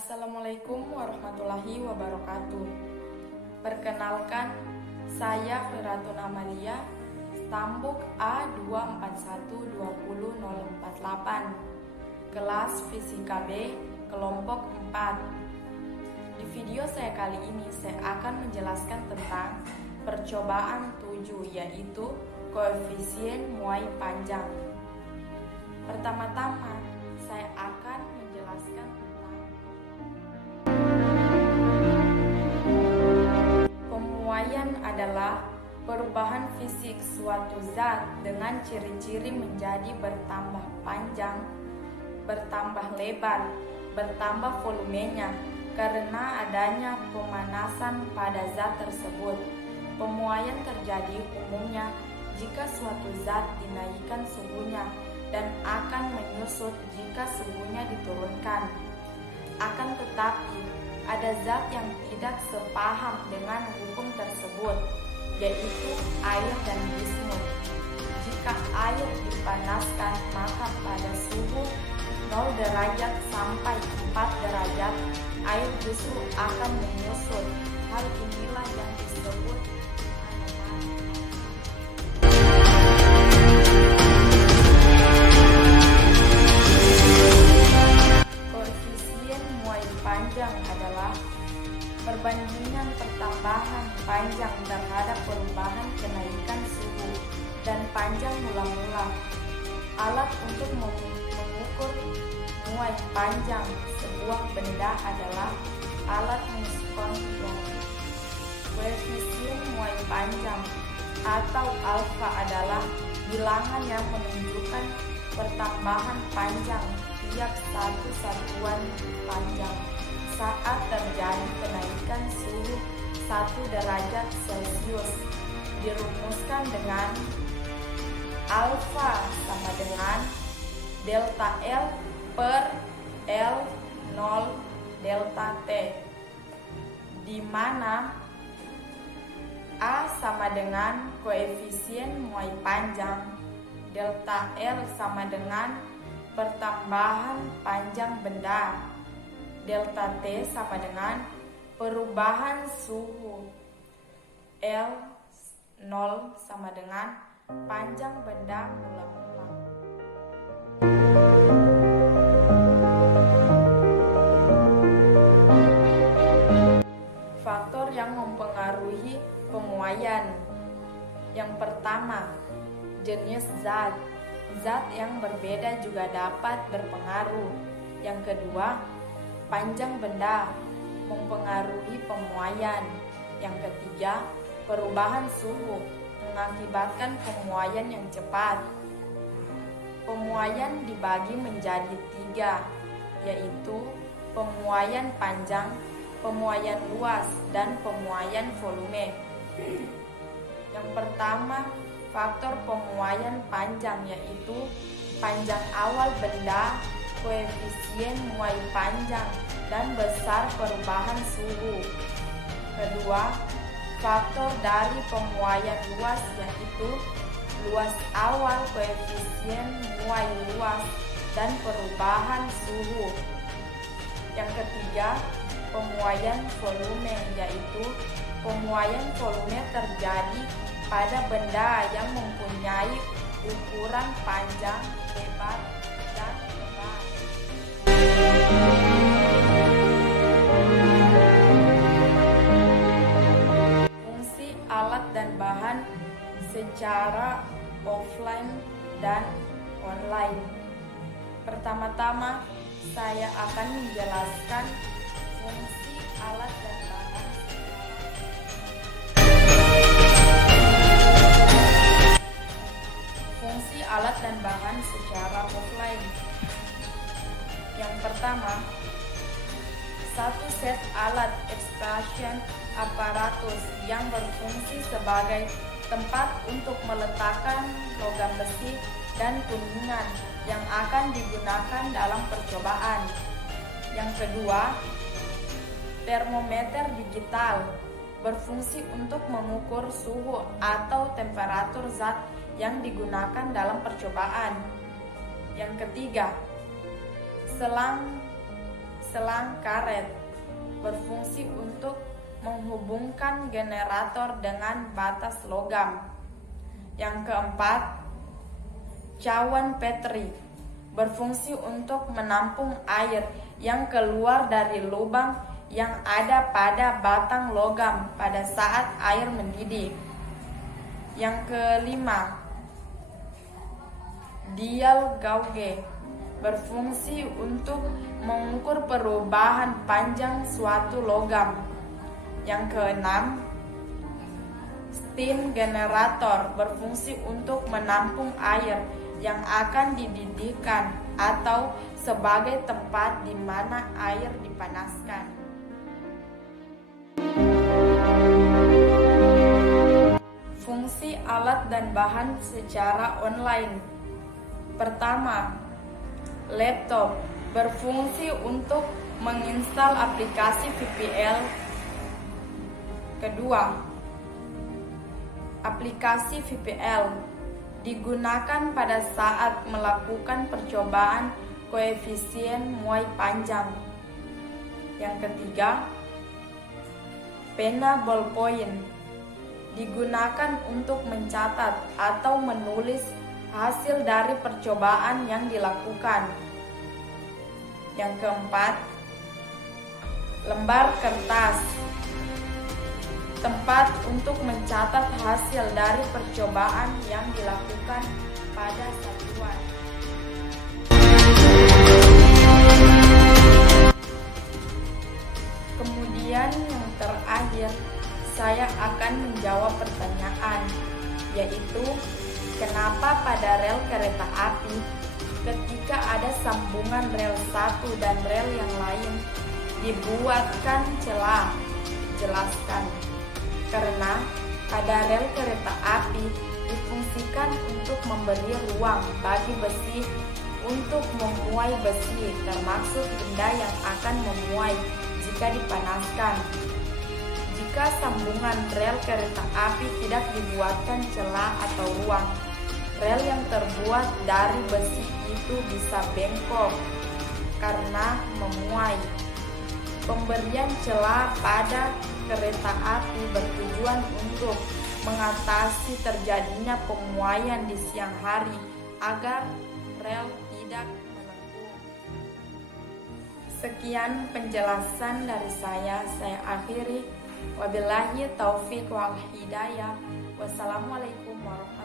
Assalamualaikum warahmatullahi wabarakatuh. Perkenalkan, saya Khairatun Amalia, Stambuk A24120048, kelas Fisika B, kelompok 4. Di video saya kali ini saya akan menjelaskan tentang percobaan 7, yaitu koefisien muai panjang. Pertama-tama, saya akan menjelaskan tentang pemuaian adalah perubahan fisik suatu zat dengan ciri-ciri menjadi bertambah panjang, bertambah lebar, bertambah volumenya karena adanya pemanasan pada zat tersebut. Pemuaian terjadi umumnya jika suatu zat dinaikkan suhunya dan akan menyusut jika suhunya diturunkan. Akan tetapi, ada zat yang tidak sepaham dengan hukum tersebut, yaitu air dan bismut. Jika air dipanaskan, maka pada suhu 0 derajat sampai 4 derajat, air justru akan menyusut. Hal inilah yang disebut koefisien muai panjang adalah perbandingan pertambahan panjang terhadap perubahan kenaikan suhu dan panjang mula-mula. Alat untuk mengukur muai panjang sebuah benda adalah alat Muskontrol. Koefisien muai panjang atau alfa adalah bilangan yang menunjukkan pertambahan panjang tiap satu satuan panjang saat terjadi kenaikan suhu 1 derajat Celcius. Dirumuskan dengan alfa sama dengan delta L per L0 delta T, di mana A sama dengan koefisien muai panjang, delta L sama dengan pertambahan panjang benda, delta T sama dengan perubahan suhu, L0 sama dengan panjang benda mula-mula. Faktor yang mempengaruhi pemuaian. Yang pertama, jenis zat. Zat yang berbeda juga dapat berpengaruh. Yang kedua, panjang benda mempengaruhi pemuaian. Yang ketiga, perubahan suhu mengakibatkan pemuaian yang cepat. Pemuaian dibagi menjadi 3, yaitu pemuaian panjang, pemuaian luas, dan pemuaian volume. Yang pertama, faktor pemuaian panjang, yaitu panjang awal benda, koefisien muai panjang, dan besar perubahan suhu. Kedua, faktor dari pemuaian luas, yaitu luas awal, koefisien muai luas, dan perubahan suhu. Yang ketiga, pemuaian volume, yaitu pemuaian volume terjadi pada benda yang mempunyai ukuran panjang, lebar, dan lebar. Fungsi alat dan bahan secara offline dan online. Pertama-tama, saya akan menjelaskan fungsi alat dan bahan. Fungsi alat dan bahan secara offline. Yang pertama, satu set alat extraction aparatus yang berfungsi sebagai tempat untuk meletakkan logam besi dan kuningan yang akan digunakan dalam percobaan. Yang kedua, termometer digital berfungsi untuk mengukur suhu atau temperatur zat yang digunakan dalam percobaan. Yang ketiga, selang selang karet berfungsi untuk menghubungkan generator dengan batas logam. Yang keempat, cawan Petri berfungsi untuk menampung air yang keluar dari lubang yang ada pada batang logam pada saat air mendidih. Yang kelima, dial gauge berfungsi untuk mengukur perubahan panjang suatu logam. Yang keenam, steam generator berfungsi untuk menampung air yang akan dididihkan atau sebagai tempat di mana air dipanaskan. Fungsi alat dan bahan secara online. Pertama, laptop berfungsi untuk menginstal aplikasi VPL. Kedua, aplikasi VPL digunakan pada saat melakukan percobaan koefisien muai panjang. Yang ketiga, pena ballpoint digunakan untuk mencatat atau menulis hasil dari percobaan yang dilakukan. Yang keempat, lembar kertas, tempat untuk mencatat hasil dari percobaan yang dilakukan pada satuan. Kemudian yang terakhir, saya akan menjawab pertanyaan, yaitu kenapa pada rel kereta api ketika ada sambungan rel satu dan rel yang lain dibuatkan celah? Jelaskan. Karena pada rel kereta api difungsikan untuk memberi ruang bagi besi untuk memuai besi, termasuk benda yang akan memuai jika dipanaskan. Jika sambungan rel kereta api tidak dibuatkan celah atau ruang, rel yang terbuat dari besi itu bisa bengkok karena memuai. Pemberian celah pada kereta api bertujuan untuk mengatasi terjadinya pemuaian di siang hari agar rel tidak melengkung. Sekian penjelasan dari saya akhiri. Wabillahi taufiq wal hidayah. Wassalamualaikum warahmatullahi wabarakatuh.